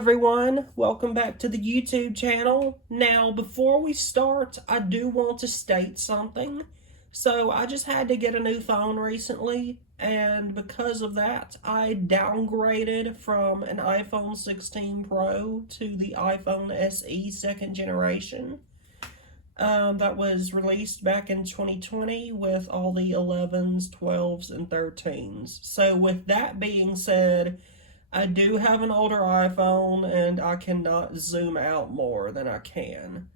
everyone, welcome back to the YouTube channel. Now before we start, I do want to state something. So I just had to get a new phone recently, and because of that I downgraded from an iPhone 16 Pro to the iPhone SE 2nd generation. That was released back in 2020 with all the 11s, 12s, and 13s. So with that being said, I do have an older iPhone and I cannot zoom out more than I can.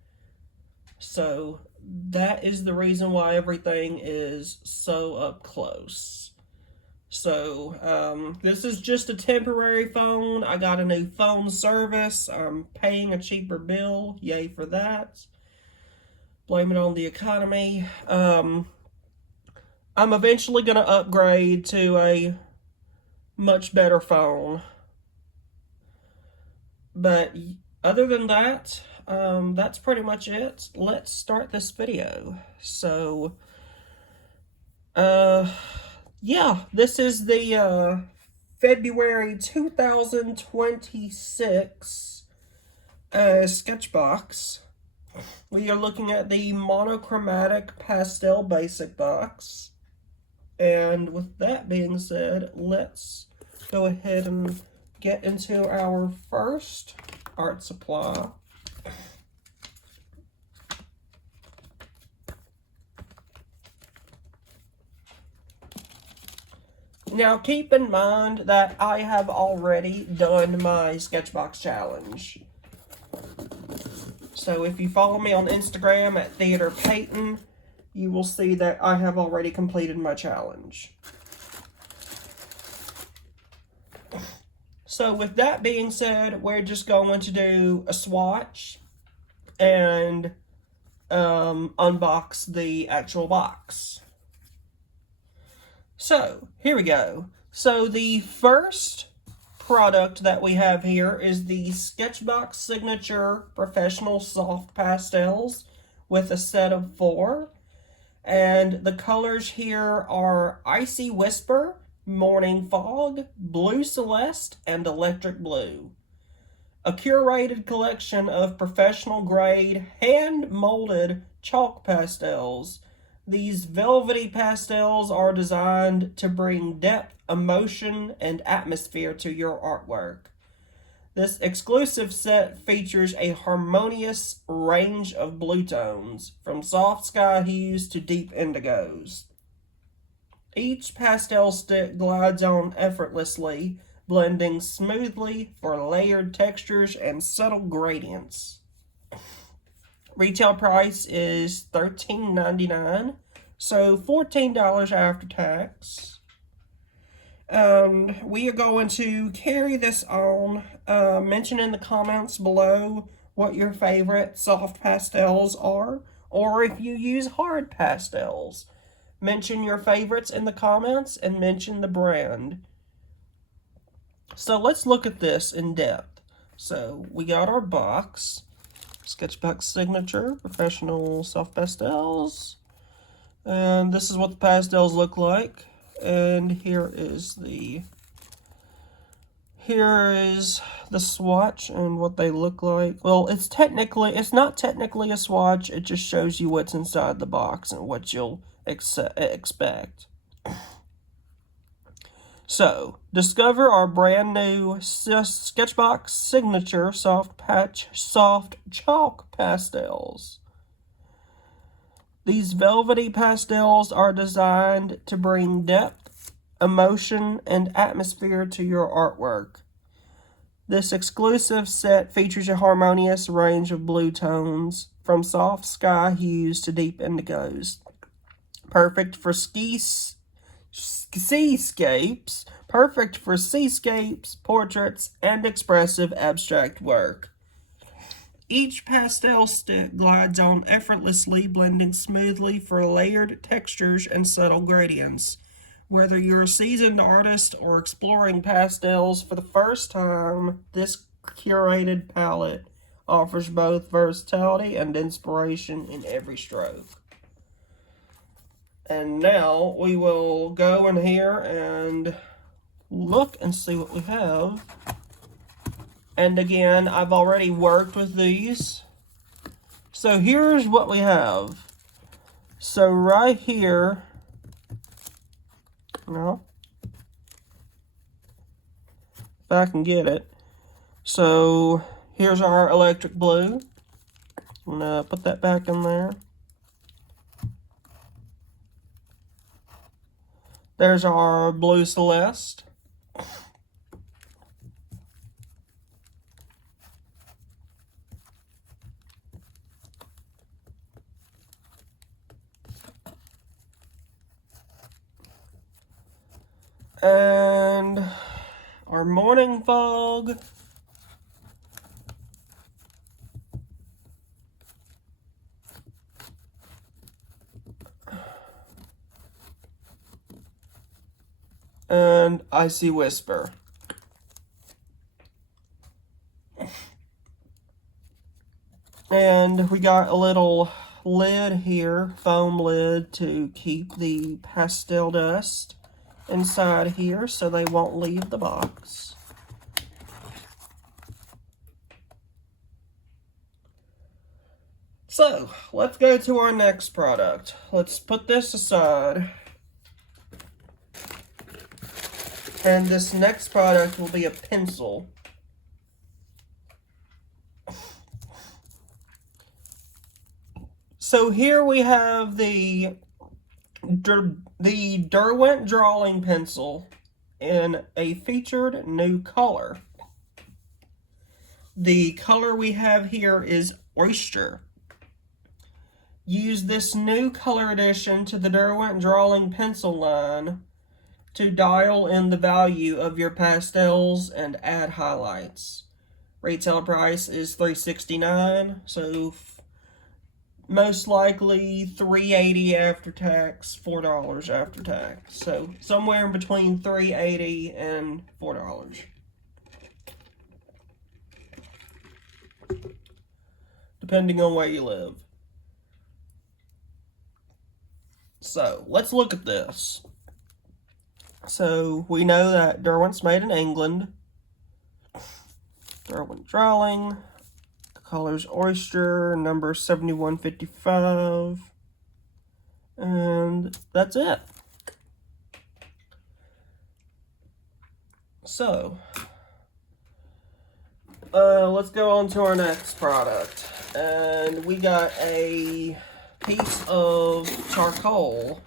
So that is the reason why everything is so up close. So this is just a temporary phone. I got a new phone service. I'm paying a cheaper bill. Yay for that. Blame it on the economy. I'm eventually going to upgrade to a much better phone. But other than that, that's pretty much it. Let's start this video. So, yeah, this is the February 2026 SketchBox. We are looking at the Monochromatic Pastel Basic Box. And with that being said, let's go ahead and get into our first art supply. Now keep in mind that I have already done my SketchBox challenge. So if you follow me on Instagram at Theater Peyton, you will see that I have already completed my challenge. So with that being said, we're just going to do a swatch and unbox the actual box. So here we go. So the first product that we have here is the SketchBox Signature Professional Soft Pastels with a set of 4. And the colors here are Icy Whisper, Morning Fog, Blue Celeste, and Electric Blue. A curated collection of professional grade, hand-molded chalk pastels. These velvety pastels are designed to bring depth, emotion, and atmosphere to your artwork. This exclusive set features a harmonious range of blue tones, from soft sky hues to deep indigos. Each pastel stick glides on effortlessly, blending smoothly for layered textures and subtle gradients. Retail price is $13.99, so $14 after tax. We are going to carry this on. Mention in the comments below what your favorite soft pastels are, or if you use hard pastels. Mention your favorites in the comments and mention the brand. So let's look at this in depth. So we got our box. SketchBox Signature Professional Soft Pastels. And this is what the pastels look like. And here is the swatch and what they look like. Well, it's not technically a swatch. It just shows you what's inside the box and what you'll expect. So, discover our brand new SketchBox Signature Soft Chalk Pastels. These velvety pastels are designed to bring depth, emotion, and atmosphere to your artwork. This exclusive set features a harmonious range of blue tones, from soft sky hues to deep indigos. Perfect for seascapes, portraits, and expressive abstract work. Each pastel stick glides on effortlessly, blending smoothly for layered textures and subtle gradients. Whether you're a seasoned artist or exploring pastels for the first time, this curated palette offers both versatility and inspiration in every stroke. And now we will go in here and look and see what we have. And again, I've already worked with these. So here's what we have. So right here, no, if I can get it. So here's our electric blue. I'm gonna put that back in there. There's our blue Celeste. And our morning fog. And Icy Whisper. And we got a little lid here, foam lid, to keep the pastel dust inside here so they won't leave the box. So, let's go to our next product. Let's put this aside. And this next product will be a pencil. So here we have the Derwent drawing pencil in a featured new color. The color we have here is Oyster. Use this new color addition to the Derwent drawing pencil line to dial in the value of your pastels and add highlights. Retail price is $3.69, so most likely $3.80 after tax, $4 after tax. So somewhere in between $3.80 and $4, depending on where you live. So let's look at this. So we know that Derwent's made in England. Derwent drawing. The color's Oyster, number 7155. And that's it. So, let's go on to our next product. And we got a piece of charcoal.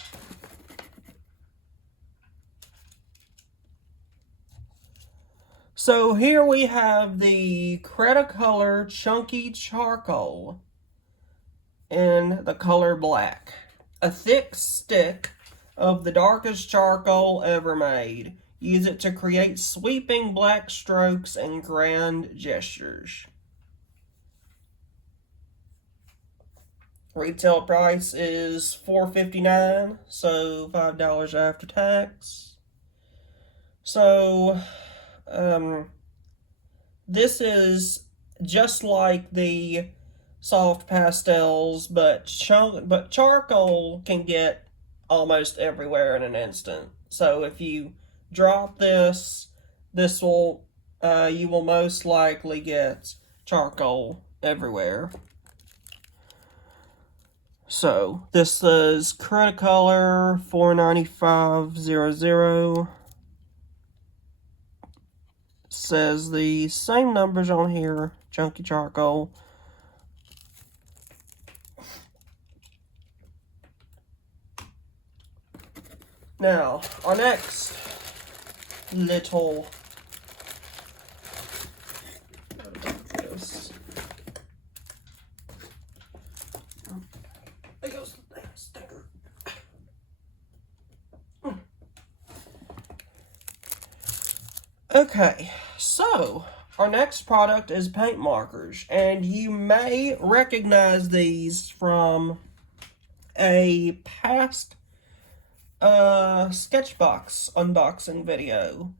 So here we have the Cretacolor Chunky Charcoal in the color black. A thick stick of the darkest charcoal ever made. Use it to create sweeping black strokes and grand gestures. Retail price is $4.59, so $5 after tax. So this is just like the soft pastels, but charcoal can get almost everywhere in an instant. So if you drop this, you will most likely get charcoal everywhere. So this is Cretacolor 49500. Says the same numbers on here, chunky charcoal. Now, our next little Okay, so our next product is paint markers, and you may recognize these from a past SketchBox unboxing video.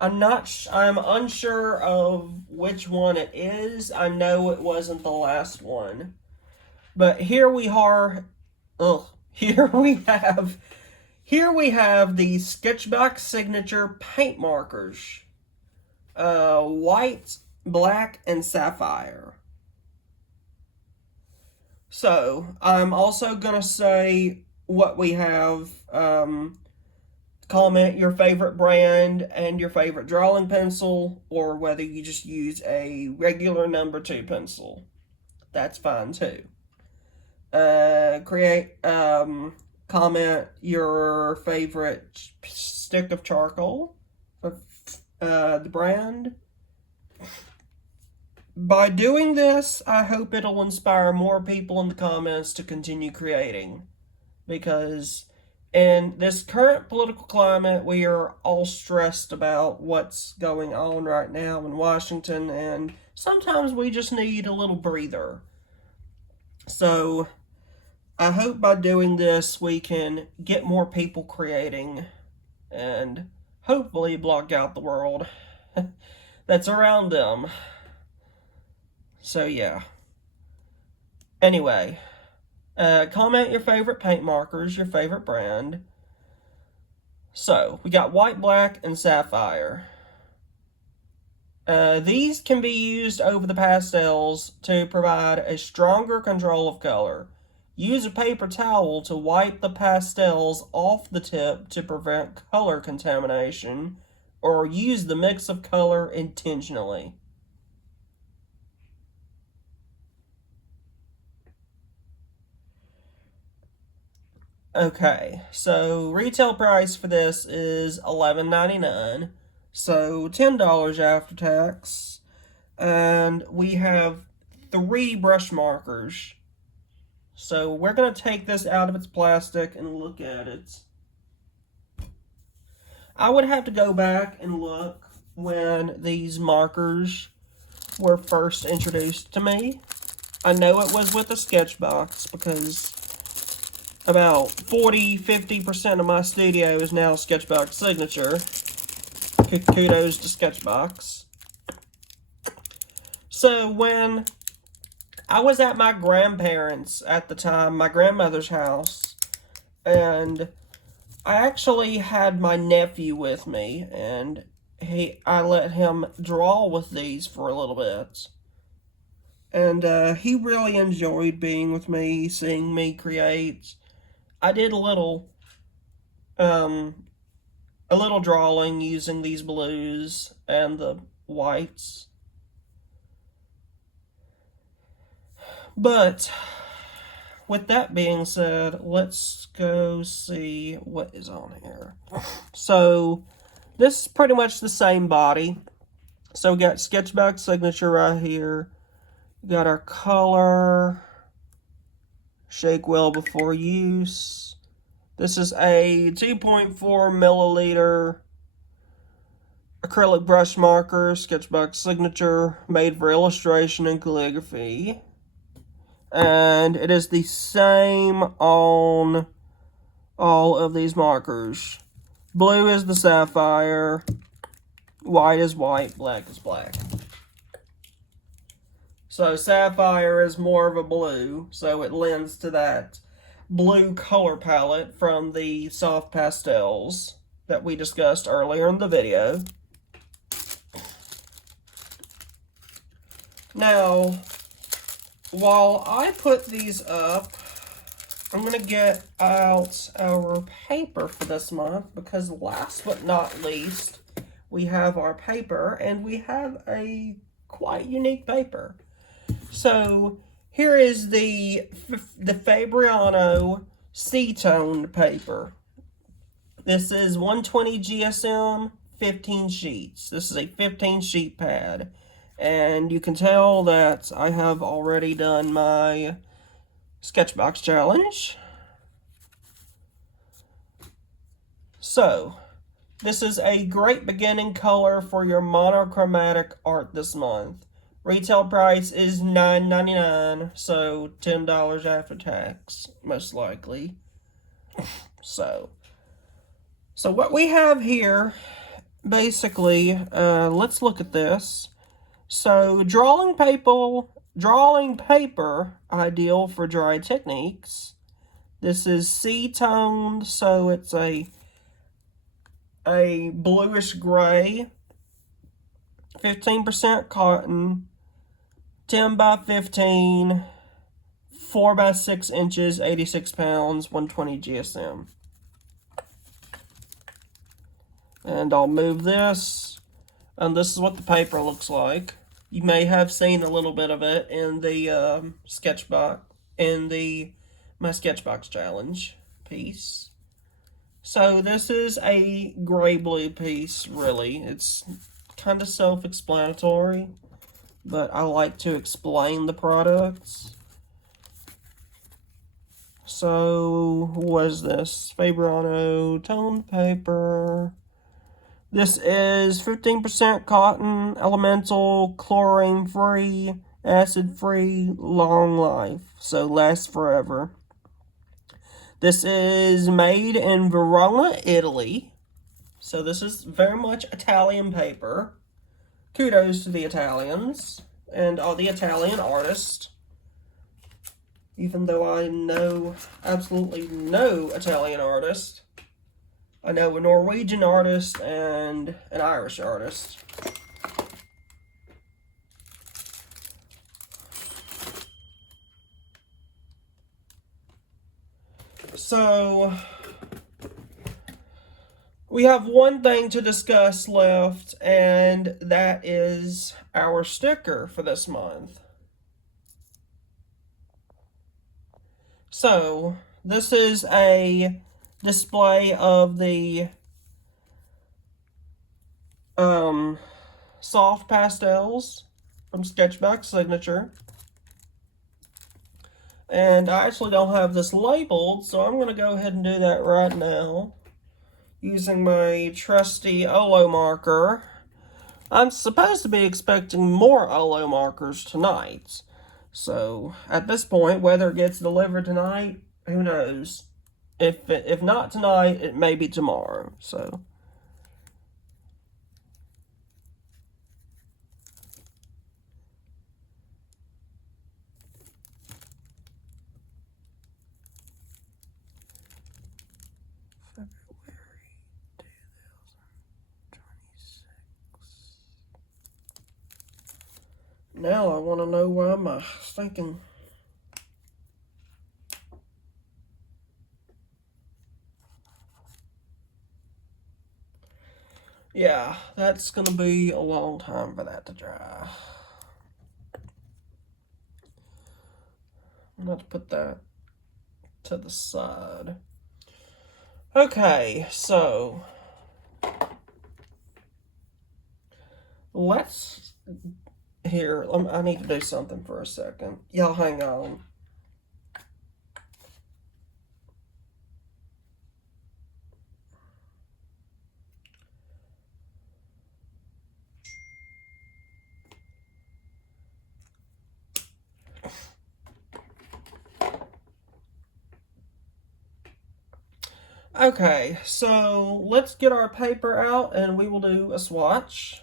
I'm unsure of which one it is. I know it wasn't the last one. But here we are, here we have the SketchBox signature paint markers. White black, and sapphire. So, I'm also going to say what we have. Comment your favorite brand and your favorite drawing pencil, or whether you just use a regular number 2 pencil. That's fine too. Comment your favorite stick of charcoal for the brand. By doing this, I hope it'll inspire more people in the comments to continue creating, because in this current political climate, we are all stressed about what's going on right now in Washington, and sometimes we just need a little breather. So, I hope by doing this, we can get more people creating and hopefully block out the world that's around them. So, yeah. Anyway. Comment your favorite paint markers, your favorite brand. So, we got white, black, and sapphire. These can be used over the pastels to provide a stronger control of color. Use a paper towel to wipe the pastels off the tip to prevent color contamination, or use the mix of color intentionally. Okay, so retail price for this is $11.99, so $10 after tax. And we have 3 brush markers. So we're going to take this out of its plastic and look at it. I would have to go back and look when these markers were first introduced to me. I know it was with the SketchBox, because about 40-50% of my studio is now SketchBox Signature. Kudos to SketchBox. So when I was at my grandparents' at the time, my grandmother's house, and I actually had my nephew with me, and I let him draw with these for a little bit. And he really enjoyed being with me, seeing me create. I did a little drawing using these blues and the whites. But with that being said, let's go see what is on here. So this is pretty much the same body. So we got SketchBox Signature right here. We got our color. Shake well before use. This is a 2.4 milliliter acrylic brush marker, SketchBox Signature, made for illustration and calligraphy. And it is the same on all of these markers. Blue is the sapphire, white is white, black is black. So sapphire is more of a blue, so it lends to that blue color palette from the soft pastels that we discussed earlier in the video. Now, while I put these up, I'm going to get out our paper for this month, because last but not least, we have our paper, and we have a quite unique paper. So here is the Fabriano C-toned paper. This is 120 GSM, 15 sheets. This is a 15 sheet pad. And you can tell that I have already done my SketchBox challenge. So, this is a great beginning color for your monochromatic art this month. Retail price is $9.99, so $10 after tax, most likely. So what we have here, basically, let's look at this. So, drawing paper, ideal for dry techniques. This is C-toned, so it's a bluish gray. 15% cotton, 10 by 15, 4 by 6 inches, 86 pounds, 120 GSM. And I'll move this, and this is what the paper looks like. You may have seen a little bit of it in the SketchBox, in my SketchBox challenge piece. So this is a gray-blue piece, really. It's kind of self-explanatory, but I like to explain the products. So, what is this? Fabriano toned paper. This is 15% cotton, elemental, chlorine-free, acid-free, long life. So, lasts forever. This is made in Verona, Italy. So, this is very much Italian paper. Kudos to the Italians and all the Italian artists. Even though I know absolutely no Italian artist. I know a Norwegian artist and an Irish artist. So, we have one thing to discuss left, and that is our sticker for this month. So, this is a display of the soft pastels from SketchBox Signature. And I actually don't have this labeled, so I'm going to go ahead and do that right now using my trusty Olo marker. I'm supposed to be expecting more Olo markers tonight. So, at this point, whether it gets delivered tonight, who knows? If not tonight, it may be tomorrow. So, February 2026. Now I want to know why am I thinking. Yeah, that's going to be a long time for that to dry. I'm going to put that to the side. Okay, so let's... Here, I need to do something for a second. Y'all hang on. Okay, so let's get our paper out and we will do a swatch.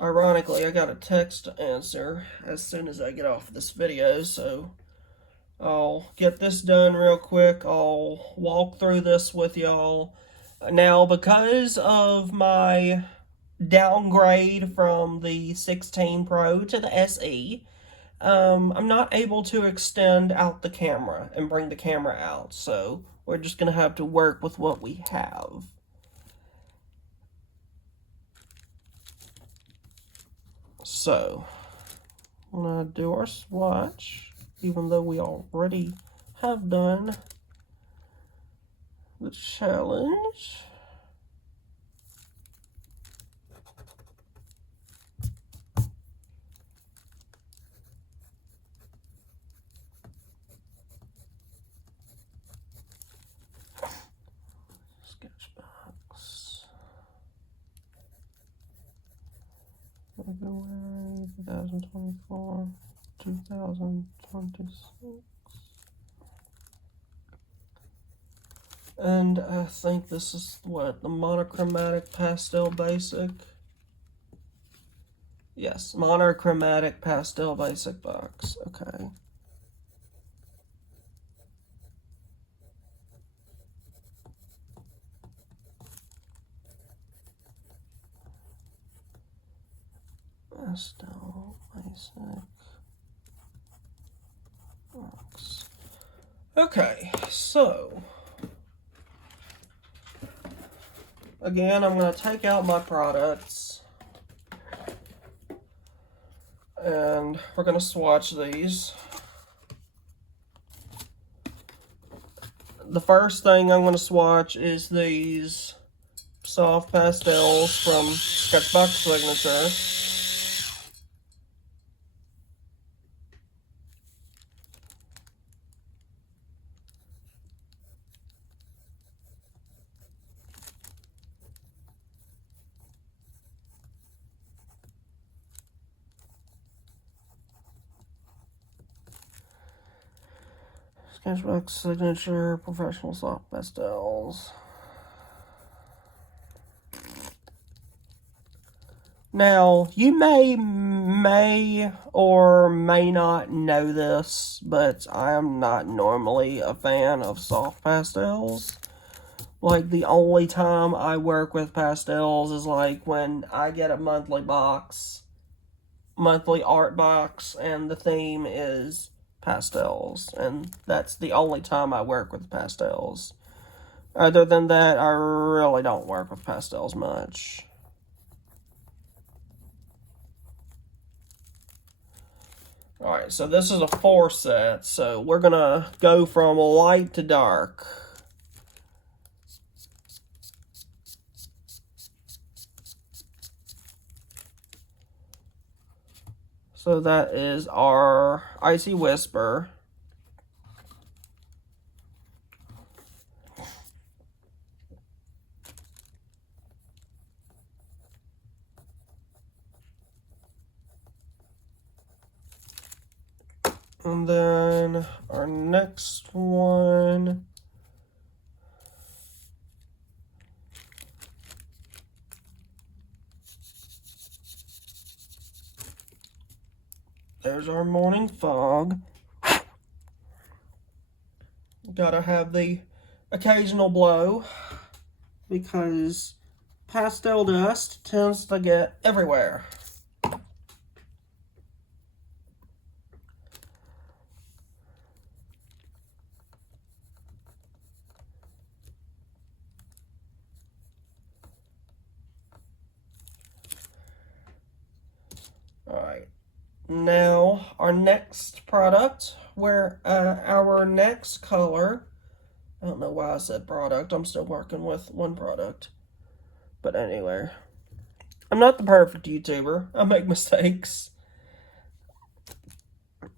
Ironically, I got a text to answer as soon as I get off this video, so I'll get this done real quick. I'll walk through this with y'all. Now, because of my downgrade from the 16 Pro to the SE, I'm not able to extend out the camera and bring the camera out, so we're just going to have to work with what we have. So, I'm going to do our swatch, even though we already have done the challenge. SketchBox. February 2024, 2026. And I think this is what, the Monochromatic Pastel Basic? Yes, Monochromatic Pastel Basic Box. Okay. Pastel Basic Box. Okay, so again, I'm going to take out my products and we're going to swatch these. The first thing I'm going to swatch is these soft pastels from SketchBox Signature. SketchBox Signature Professional Soft Pastels. Now, you may or may not know this, but I am not normally a fan of soft pastels. Like, the only time I work with pastels is like when I get a monthly art box, and the theme is pastels, and that's the only time I work with pastels. Other than that, I really don't work with pastels much. Alright, so this is a 4 set, so we're gonna go from light to dark. So that is our Icy Whisper. And then our next one there's our Morning Fog. Gotta have the occasional blow because pastel dust tends to get everywhere. Alright, now our next product, our next color, I don't know why I said product, I'm still working with one product, but anyway, I'm not the perfect YouTuber, I make mistakes.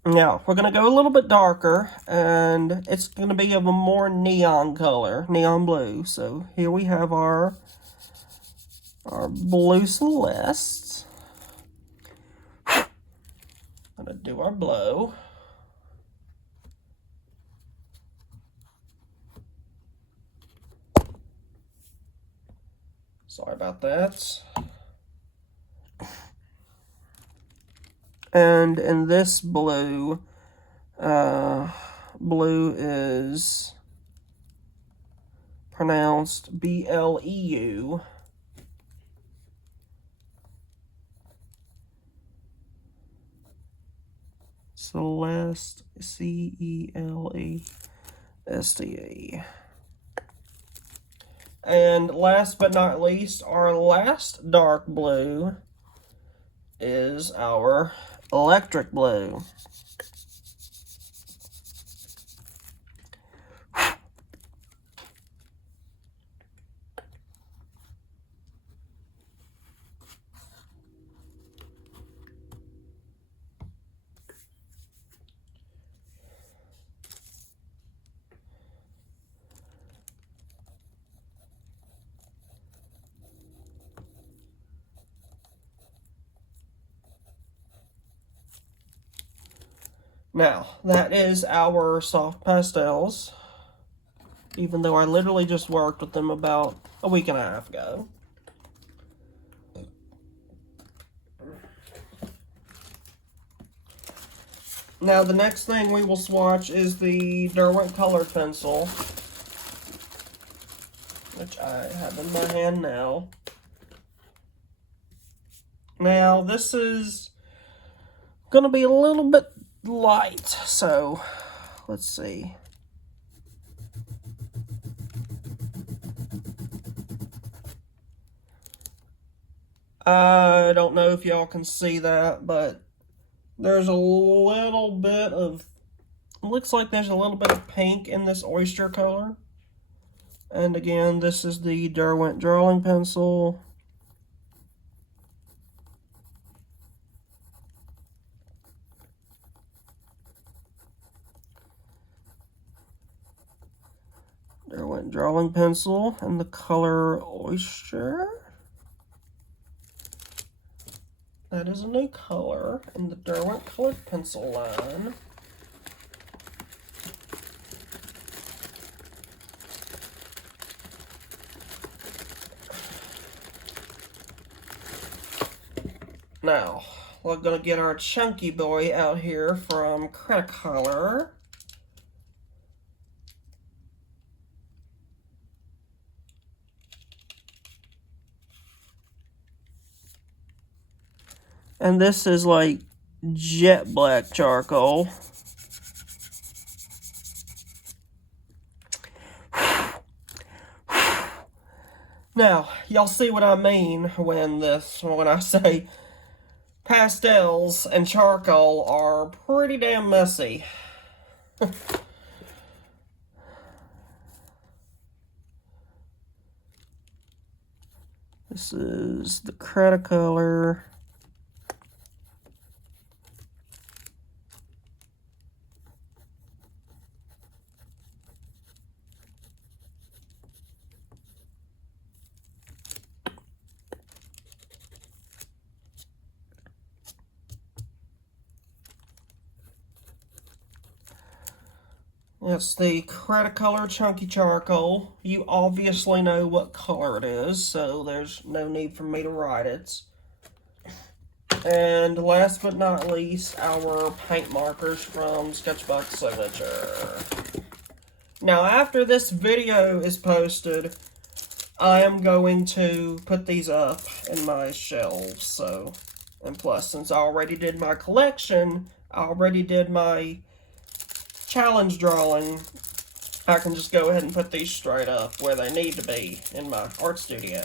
Now, we're going to go a little bit darker, and it's going to be of a more neon color, neon blue, so here we have our blue Celeste. Gonna do our blow. Sorry about that. And in this blue, blue is pronounced B-L-E-U. Celeste, C-E-L-E-S-T-E. And last but not least, our last dark blue is our electric blue. Now, that is our soft pastels, even though I literally just worked with them about a week and a half ago. Now, the next thing we will swatch is the Derwent color pencil, which I have in my hand now. Now, this is Gonna be a little bit light, so let's see. I don't know if y'all can see that, but there's a little bit of, looks like there's a little bit of pink in this oyster color. And again, this is the Derwent drawing pencil. Derwent drawing pencil in the color oyster. That is a new color in the Derwent colored pencil line. Now, we're going to get our chunky boy out here from Cretacolor. And this is like jet black charcoal. Now, y'all see what I mean when I say pastels and charcoal are pretty damn messy. This is the Cretacolor. It's the Cretacolor Chunky Charcoal. You obviously know what color it is, so there's no need for me to write it. And last but not least, our paint markers from SketchBox Signature. Now, after this video is posted, I am going to put these up in my shelves. So, and plus, since I already did my collection, I already did my challenge drawing, I can just go ahead and put these straight up where they need to be in my art studio.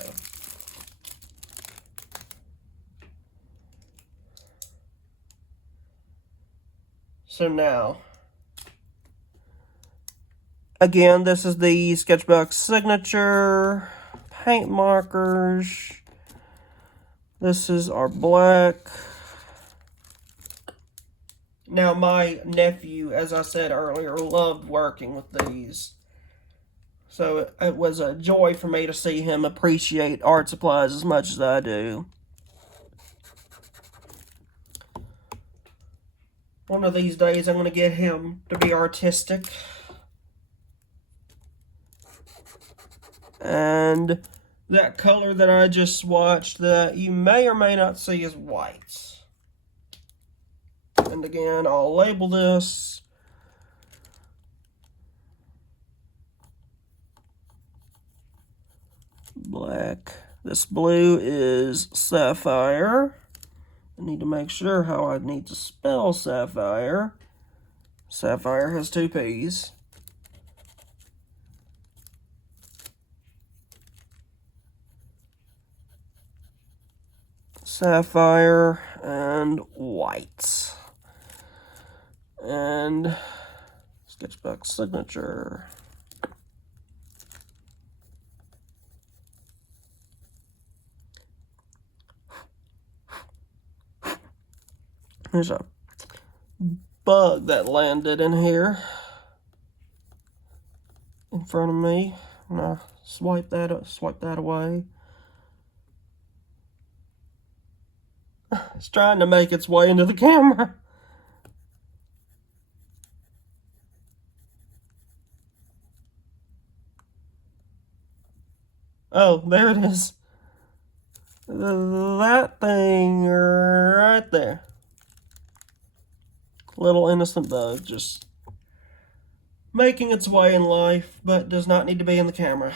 So now, again, this is the SketchBox Signature paint markers. This is our black. Now, my nephew, as I said earlier, loved working with these. So it was a joy for me to see him appreciate art supplies as much as I do. One of these days, I'm going to get him to be artistic. And that color that I just swatched that you may or may not see is white. And again, I'll label this. Black. This blue is sapphire. I need to make sure how I need to spell sapphire. Sapphire has two P's. Sapphire and white. And SketchBox Signature. There's a bug that landed in here in front of me. I'm gonna swipe that away. It's trying to make its way into the camera. Oh, there it is. That thing right there. Little innocent bug just making its way in life, but does not need to be in the camera.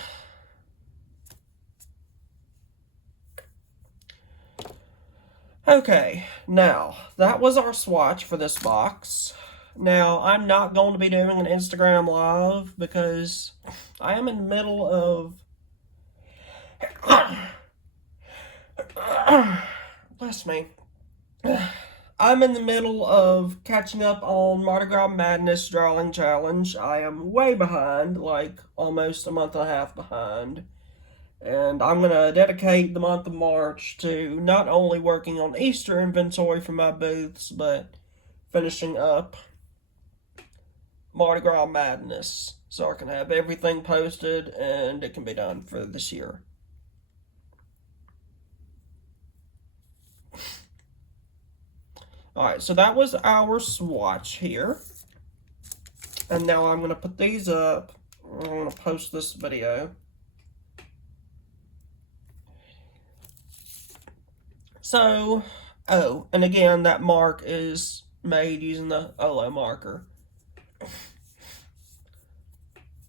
Okay, now, that was our swatch for this box. Now, I'm not going to be doing an Instagram Live because I am in the middle of... Bless me. I'm in the middle of catching up on Mardi Gras Madness Drawing Challenge. I am way behind, like almost a month and a half behind. And I'm going to dedicate the month of March to not only working on Easter inventory for my booths, but finishing up Mardi Gras Madness so I can have everything posted and it can be done for this year. Alright, so that was our swatch here. And now I'm going to put these up. I'm going to post this video. So, oh, and again, that mark is made using the Olo marker.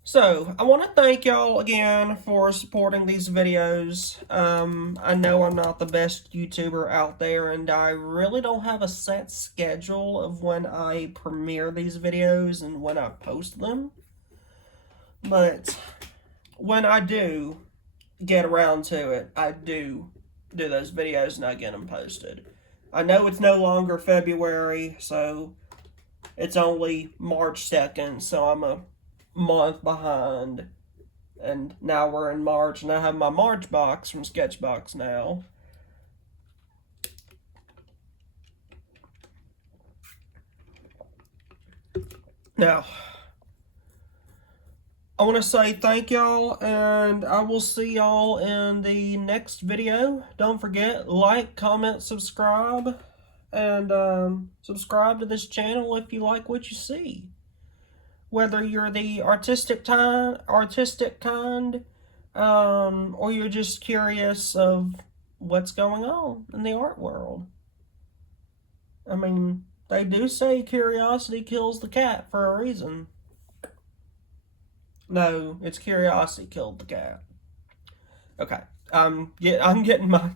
So, I want to thank y'all again for supporting these videos. I know I'm not the best YouTuber out there, and I really don't have a set schedule of when I premiere these videos and when I post them. But when I do get around to it, I do those videos and I get them posted. I know it's no longer February, so it's only March 2nd, so I'm a month behind. And now we're in March, and I have my March box from SketchBox now. Now, I want to say thank y'all, and I will see y'all in the next video. Don't forget, like, comment, subscribe, and subscribe to this channel if you like what you see. Whether you're the artistic kind, or you're just curious of what's going on in the art world. I mean, they do say curiosity kills the cat for a reason. No, it's curiosity killed the cat. Okay, I'm getting my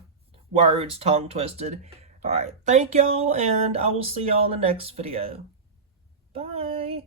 words tongue twisted. Alright, thank y'all, and I will see y'all in the next video. Bye!